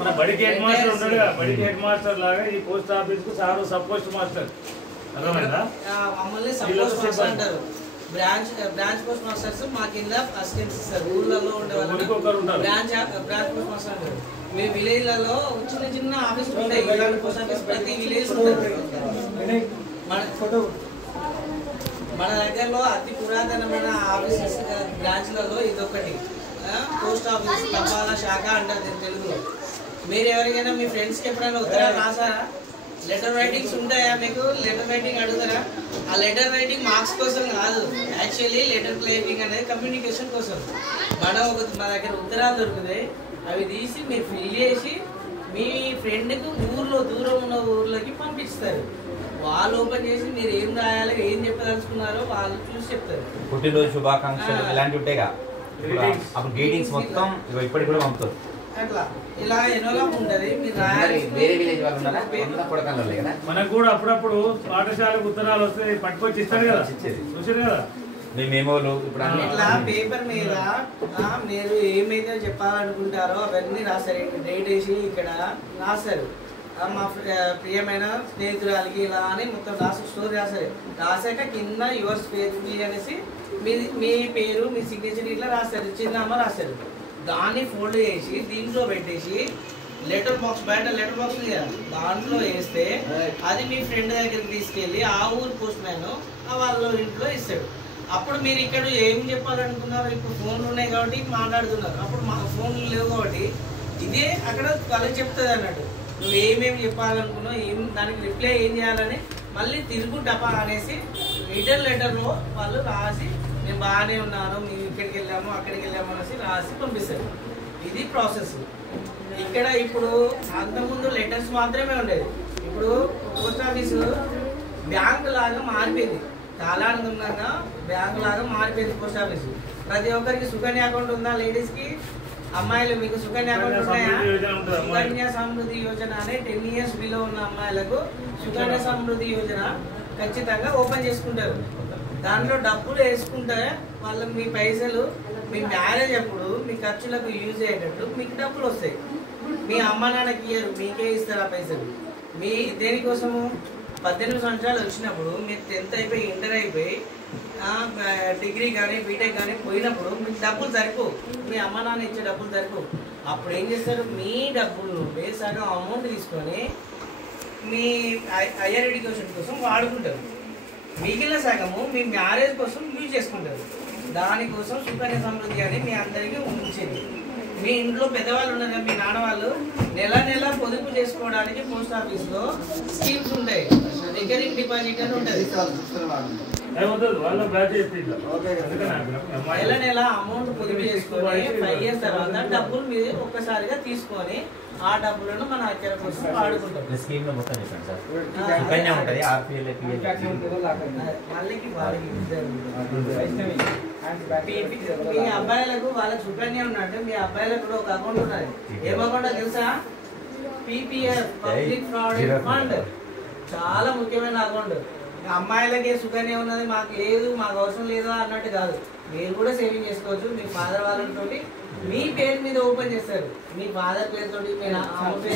మన బడికి head master ఉంటాడు కదా, బడికి హెడ్ మాస్టర్ లాగా ఈ పోస్ట్ ఆఫీస్ కు సారు సబ్ పోస్ట్ మాస్టర్. అర్థమైందా? మమ్మల్ని సబ్ పోస్ట్ మాస్టర్ అంటారు. బ్రాంచ్ పోస్ట్ మాస్టర్స్ మా కింద అసిస్టెంట్స్ ఇస్తారు. ఊళ్ళలో ఉండే వాళ్ళు బ్రాంచ్ పోస్ట్ మాస్టర్ అంటారు. మీ విలేజ్లలో చిన్న చిన్న ఆఫీసులు ఉంటాయి. ఇలాంటి పోస్ట్ ఆఫీస్ ప్రతి విలేజ్ ఉంటుంది. మన దగ్గరలో అతి పురాతనమైన ఆఫీసెస్ బ్రాంచ్లలో ఇదొకటి. పోస్ట్ ఆఫీస్ తపాలా శాఖ అంటారు తెలుగులో. మీరు ఎవరికైనా మీ ఫ్రెండ్స్కి ఎప్పుడైనా ఉత్తరాలు రాసారా? లెటర్ రైటింగ్స్ ఉంటాయా మీకు? లెటర్ రైటింగ్ అడుగుతారా? ఆ లెటర్ రైటింగ్ మార్క్స్ కోసం కాదు, యాక్చువల్లీ లెటర్ రైటింగ్ అనేది కమ్యూనికేషన్ కోసం. మా దగ్గర ఉత్తరాలు దొరుకుతాయి, అవి తీసి మీరు ఫిల్ చేసి మీ ఫ్రెండ్కి ఊర్లో దూరం ఉన్న ఊర్లోకి పంపిస్తారు. వాళ్ళు ఓపెన్ చేసి మీరు ఏం రాయాలో ఏం చెప్పదలుచుకున్నారో వాళ్ళు చూసి చెప్తారు. పుట్టినరోజు శుభాకాంక్షలు ఇలాంటివి ఉంటాయిగా, అప్పుడు గ్రీటింగ్స్ మొత్తం ఇప్పటికి కూడా పంపుతారు. అట్లా ఇలా ఎన్వలప్ ఉంటది. మీరు రాయాలి. వేరే విలేజ్ వాళ్ళు ఉన్నారా? మనకు కూడా అప్పుడప్పుడు పాఠశాలకు ఉత్తరాలు వస్తే పట్టుకొచ్చి ఇస్తారు కదా, చూసారు కదా. మీ మెమోలు ఇప్పుడు ఇట్లా పేపర్ మీద మీరు ఏమైతే చెప్పాలనుకుంటారో అవన్నీ రాస్తారు. డేట్ వేసి ఇక్కడ రాస్తారు. మా ప్రియమైన స్నేహితురాలకి ఇలా అని మొత్తం రాసి స్టోరీ రాస్తారు. రాసాక కింద యువర్స్ ఫేస్బుక్ అనేసి మీ పేరు మీ సిగ్నేచర్ ఇట్లా రాస్తారు, చిరునామా రాస్తారు. దాన్ని ఫోల్డ్ చేసి దీంట్లో పెట్టేసి లెటర్ బాక్స్ బయట లెటర్ బాక్స్ దాంట్లో వేస్తే అది మీ ఫ్రెండ్ దగ్గరికి తీసుకెళ్ళి ఆ ఊరు పోస్ట్ మ్యాన్ వాళ్ళ ఇంట్లో ఇస్తాడు. అప్పుడు మీరు ఇక్కడ ఏం చెప్పాలనుకున్నారు? ఇప్పుడు ఫోన్లు ఉన్నాయి కాబట్టి మాట్లాడుతున్నారు. అప్పుడు మా ఫోన్లు లేవు కాబట్టి ఇదే అక్కడ వాళ్ళకి చెప్తుంది అన్నట్టు. నువ్వు ఏమేమి చెప్పాలనుకున్నావు, దానికి రిప్లై ఏం చేయాలని మళ్ళీ తిరుగు టపా అనేసి రిటర్న్ లెటర్లో వాళ్ళు రాసి మేము బాగానే ఉన్నాను, మేము ఇక్కడికి వెళ్ళాము అక్కడికి వెళ్ళాము అనేసి రాసి పంపిస్తారు. ఇది ప్రాసెస్. ఇక్కడ ఇప్పుడు అంతకుముందు లెటర్స్ మాత్రమే ఉండేది. ఇప్పుడు పోస్ట్ ఆఫీసు బ్యాంకు లాగా మారిపోయింది. చాలా ఆనందంగా బ్యాంకు లాగా మారిపోయింది పోస్ట్ ఆఫీసు. ప్రతి ఒక్కరికి సుకన్య అకౌంట్ ఉందా? లేడీస్కి, అమ్మాయిలు మీకు సుకన్య అకౌంట్ ఉన్నాయా? సుకన్య సమృద్ధి యోజన అనే 10 years బిలో ఉన్న అమ్మాయిలకు సుకన్య సమృద్ధి యోజన ఖచ్చితంగా ఓపెన్ చేసుకుంటారు. దాంట్లో డబ్బులు వేసుకుంటే వాళ్ళకి మీ పైసలు మీ మ్యారేజ్ అప్పుడు మీ ఖర్చులకు యూజ్ అయ్యేటట్టు మీకు డబ్బులు వస్తాయి. మీ అమ్మ నాన్నకి ఇయ్యరు, మీకే ఇస్తారు ఆ పైసలు. మీ దేనికోసము 18 సంవత్సరాలు వచ్చినప్పుడు మీరు 10th అయిపోయి ఇంటర్ అయిపోయి డిగ్రీ కానీ బీటెక్ కానీ పోయినప్పుడు మీకు డబ్బులు సరిపోవు, మీ అమ్మ నాన్న ఇచ్చే డబ్బులు సరిపోవు. అప్పుడు ఏం చేస్తారు? మీ డబ్బులు నుండి సగం అమౌంట్ తీసుకొని మీ హైయర్ ఎడ్యుకేషన్ కోసం వాడుకుంటారు. మిగిలిన సగము మీ మ్యారేజ్ కోసం యూజ్ చేసుకుంటారు. దానికోసం సుకన్య సమృద్ధి అని మీ అందరికీ ఉంచేది. మీ ఇంట్లో పెద్దవాళ్ళు ఉన్నారు, మీ నాన్న వాళ్ళు నెల నెల పొదుపు చేసుకోవడానికి పోస్ట్ ఆఫీస్లో స్కీమ్స్ ఉంటాయి. రికరింగ్ డిపాజిట్ అని ఉంటుంది. నెల నెల అమౌంట్ పొదుపు చేసుకొని 5 years తర్వాత డబ్బులు మీరు ఒక్కసారిగా తీసుకొని ఆ డబ్బులను మన అక్కడ కోసం వాడుకుంటాం. మీ అబ్బాయిలకు వాళ్ళకి సుకన్య ఉన్నట్టు మీ అబ్బాయిలకు కూడా ఒక అకౌంట్ ఉన్నది. ఏం అకౌంట్ తెలుసా? PPF, public provident fund. చాలా ముఖ్యమైన అకౌంట్. అమ్మాయిలకే సుకన్య ఉన్నది, మాకు లేదు, మాకు అవసరం లేదా అన్నట్టు కాదు. మీరు కూడా సేవింగ్ చేసుకోవచ్చు. మీ ఫాదర్ వాళ్ళతో మీ పేరు మీద ఓపెన్ చేస్తారు. మీ ఫాదర్ పేరుతో మీ అమ్మ పేరు